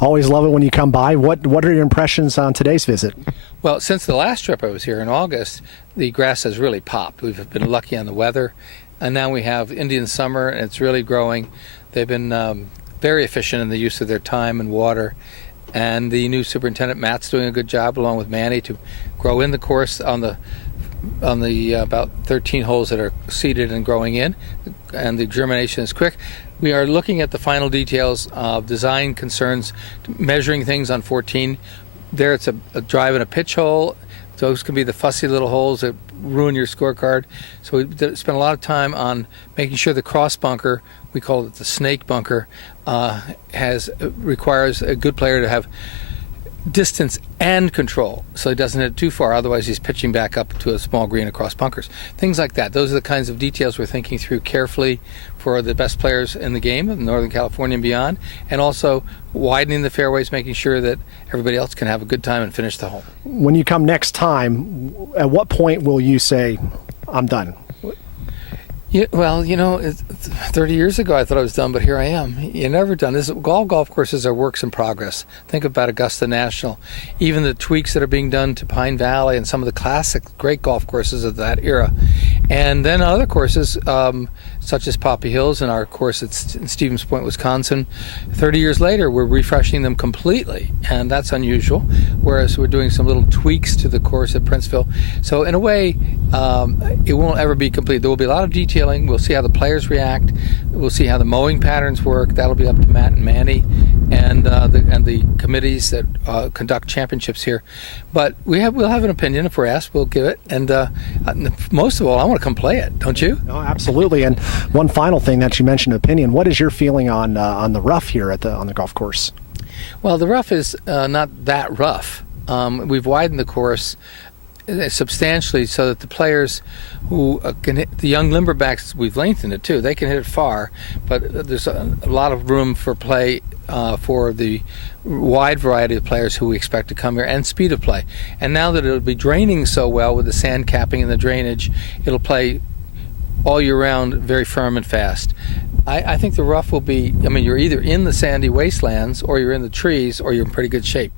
Always love it when you come by. What are your impressions on today's visit? Well, since the last trip I was here in August, the grass has really popped. We've been lucky on the weather, and now we have Indian summer, and it's really growing. They've been very efficient in the use of their time and water, and the new superintendent, Matt's, doing a good job, along with Manny, to grow in the course on the about 13 holes that are seeded and growing in, and the germination is quick. We are looking at the final details of design concerns, measuring things on 14. There it's a drive and a pitch hole. Those can be the fussy little holes that ruin your scorecard. So we spent a lot of time on making sure the cross bunker, we call it the snake bunker, requires a good player to have distance and control, so he doesn't hit too far, otherwise he's pitching back up to a small green across bunkers. Things like that. Those are the kinds of details we're thinking through carefully for the best players in the game in Northern California and beyond, and also widening the fairways, making sure that everybody else can have a good time and finish the hole. When you come next time, at what point will you say, I'm done? Yeah, well, 30 years ago I thought I was done, but here I am. You're never done. Golf courses are works in progress. Think about Augusta National. Even the tweaks that are being done to Pine Valley and some of the classic great golf courses of that era. And then other courses, such as Poppy Hills and our course at Stevens Point, Wisconsin, 30 years later we're refreshing them completely, and that's unusual, whereas we're doing some little tweaks to the course at Princeville. So in a way, it won't ever be complete. There will be a lot of detailing. We'll see how the players react. We'll see how the mowing patterns work. That'll be up to Matt and Manny and the committees that conduct championships here. But we'll have an opinion. If we're asked, we'll give it. And most of all, I want to come play it. Don't you? No, absolutely. And one final thing that you mentioned, opinion. What is your feeling on the rough here on the golf course? Well, the rough is not that rough. We've widened the course substantially so that the players who can hit, the young limberbacks, we've lengthened it too, they can hit it far, but there's a lot of room for play for the wide variety of players who we expect to come here, and speed of play. And now that it'll be draining so well with the sand capping and the drainage, it'll play all year round very firm and fast. I think the rough will be, you're either in the sandy wastelands or you're in the trees or you're in pretty good shape.